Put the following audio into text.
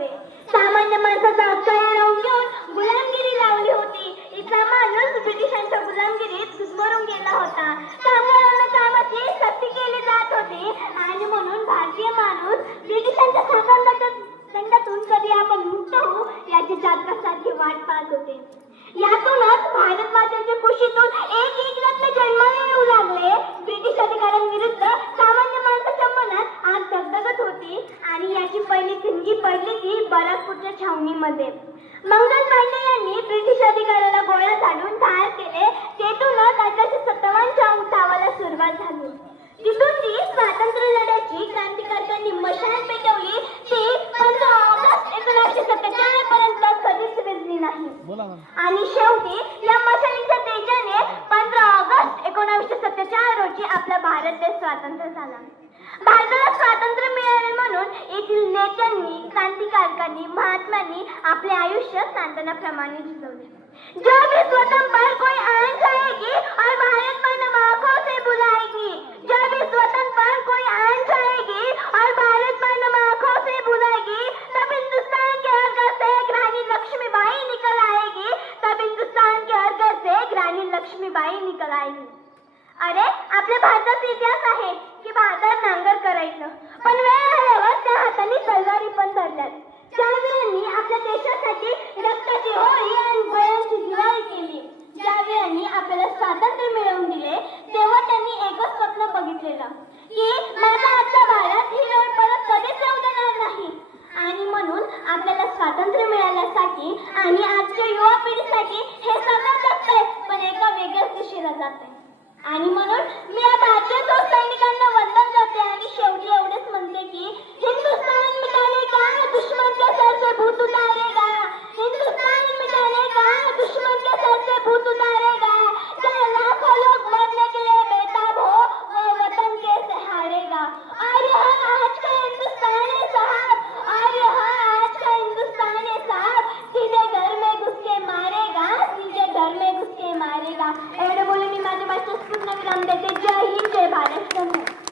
होते. सामान्य माणसाचा हक्क हिरावून घेऊन गुलामगिरी लावली होती. इथला माणूस ब्रिटिशांच्या गुलामगिरीत गुदमरून गेला होता. कामगारांना कामाची सक्ती केली जात होती आणि म्हणून भारतीय माणूस ब्रिटिशांच्या दंडातून कधी आपण मुक्त होऊ याची जातकासारखी वाट पाहत होते. यातूनच भारत मातेच्या कुशीतून एक एक रत्न जन्माला येऊ लागले. ब्रिटिश अधिकाऱ्यांविरुद्ध सामान्य माणसाच्या मनात आग धगधगत होती आणि याची पहिली ठिणगी पडली ती बराकपूरच्या छावणीमध्ये. मंगल पांडे यांनी ब्रिटिश अधिकाऱ्याला गोळ्या झाडून ठार केले. तेथूनच 1857च्या उठावाला सुरुवात झाली. तिथून ती स्वातंत्र्य लढ्याची क्रांतिकारकांनी मशाल पेटवली ती 15 ऑगस्ट 1947 पर्यंत कधीच विझली नाही. आणि शेवटी या मशालीच्या तेजाने 15 ऑगस्ट 1947 रोजी आपला भारत देश स्वतंत्र झाला. भारताला स्वातंत्र्य मिळाले म्हणून येथील नेत्यांनी, क्रांतिकारकांनी, महात्म्यांनी आपले आयुष्य सांत्वनाप्रमाणे झिजवले. जब भी स्वतंत्र पर कोई आन जाएगी और भारत पर नम आंखों से बुलाएगी. जब भी स्वतंत्र पर कोई आन जाएगी और भारत पर नम आंखों से बुलाएगी, तब हिंदुस्तान के हर घर से एक रानी लक्ष्मीबाई निकल आएगी. तब हिंदुस्तान के हर घर से एक रानी लक्ष्मीबाई निकल आएगी. अरे आपल्या भारताचा इतिहास आहे की भारतात नांगर करायचं, पण वेळ आल्यावर त्या हाताने तलवारी पण धरल्यात. ज्या वीरांनी आपल्या देशासाठी रक्ताची होळी आणि बळांची दिवाळी केली, ज्या वीरांनी आपल्याला स्वातंत्र्य मिळवून दिले, तेव्हा त्यांनी एकच स्वप्न बघितलेलं की माझा आजचा भारत ही वेळ परत कधीच येऊ देणार नाही. आणि म्हणून आपल्याला स्वातंत्र्य मिळाल्यासाठी आणि